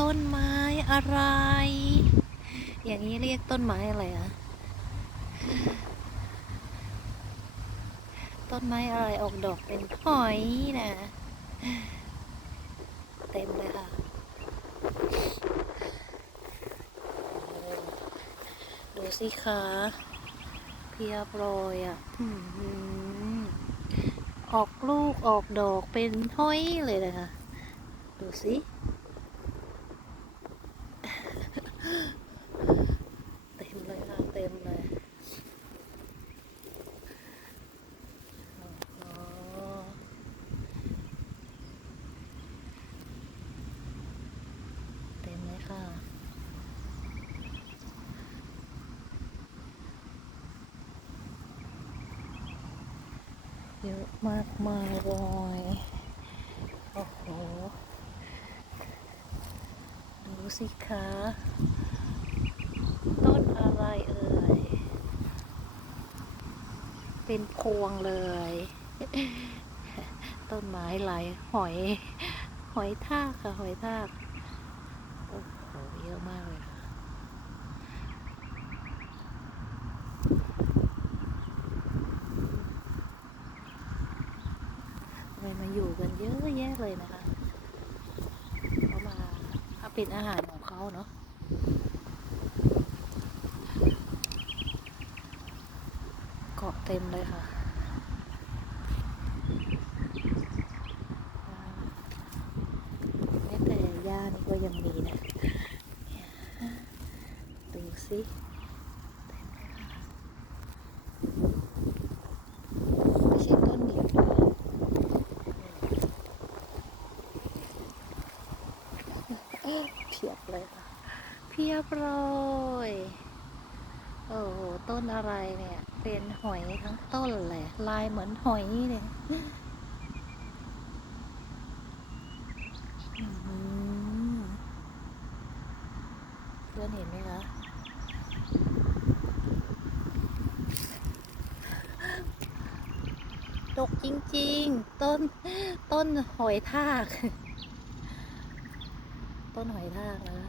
ต้นไม้อะไร อย่างนี้เรียกต้นไม้อะไรอะต้นไม้อะไรออกดอกเป็นหอยนะ เต็มเลยค่ะ ดูสิคะเพียบโรยอะออกลูกออกดอกเป็นห้อยเลยนะคะ ดูสิ เต็มเลยค่ะเต็มเลยเต็มเลยค่ะเยอะมากมายเลยโอ้โห ดู สิคะต้นอะไรเอ่ย เป็นพวงเลย ต้นไม้ไหลายหอย หอยทากค่ะ หอยทากโอ้โหเยอะมากเลยค่ะทำไมมาอยู่กันเยอะแยะเลยนะคะ เขามาเอาเป็นอาหารของ เขาเนาะเกาะเต็มเลยค่ะแม้แต่หญ้านี่ก็ยังมีนะ ดูสิเต็มเลยค่ะไม่ใช่ต้นเดียวนะเพียบเลยค่ะ เพียบเลยโอ้โหต้นอะไรเนี่ย เป็นหอยทั้งต้นเลย ลายเหมือนหอยเลยเพื่อนเห็นไหมคะดกจริง ๆ ต้นต้นหอยทาก ต้นหอยทากนะ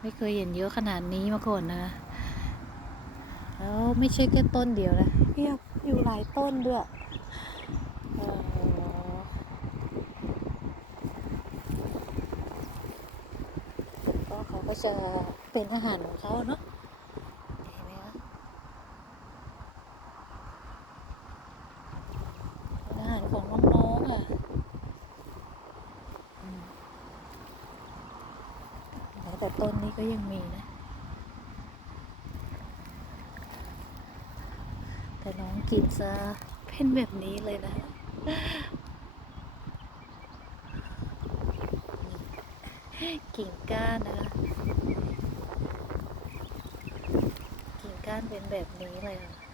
ไม่เคยเห็นเยอะขนาดนี้มาก่อนนะ แล้วไม่ใช่แค่ต้นเดียวนะเพียบอยู่หลายต้นด้วยก็เขาก็จะเป็นอาหารของเขาเนาะเห็นไหมคะเป็นอาหารของ น้องๆอะแต่ต้นนี้ก็ยังมีนะ แต่น้องกินซะเป็นแบบนี้เลยนะกิ่งก้านนะคะกิ่งก้านเป็นแบบนี้เลยค่ะ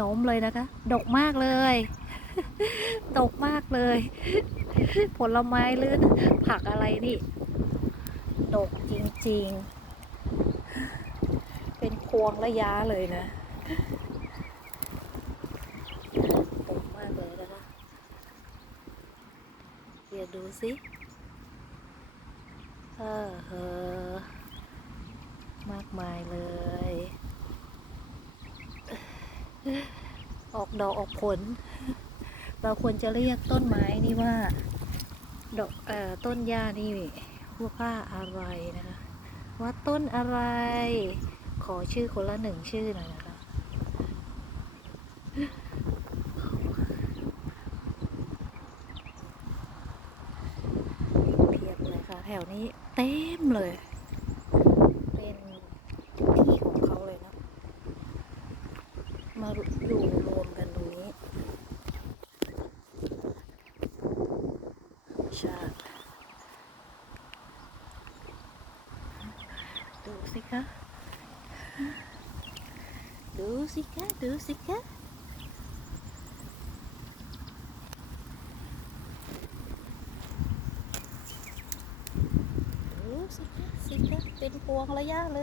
น้มเลยนะคะ ดกมากเลย ดกมากเลย ผลไม้หรือผักอะไรนี่ ดกจริงๆ เป็นพวงระยะเลยนะดกมากเลยนะคะเดี๋ยวดูสิเออเฮอมากมายเลย ออกดอกออกผล เราควรจะเรียกต้นไม้นี่ว่า ดอกเอ่อต้นหญ้านี่ว่าอะไรนะคะ ว่าต้นอะไร ขอชื่อคนละหนึ่งชื่อหน่อยนะคะ เพียบเลยค่ะ แถวนี้เต็มเลย เป็นที่ของเขาเลยเนอะ มาอยู่รวมกันตรงนี้ชาติดูสิคะ ดูสิคะ ดูสิคะเสิสิเป็นพวงระยะเลย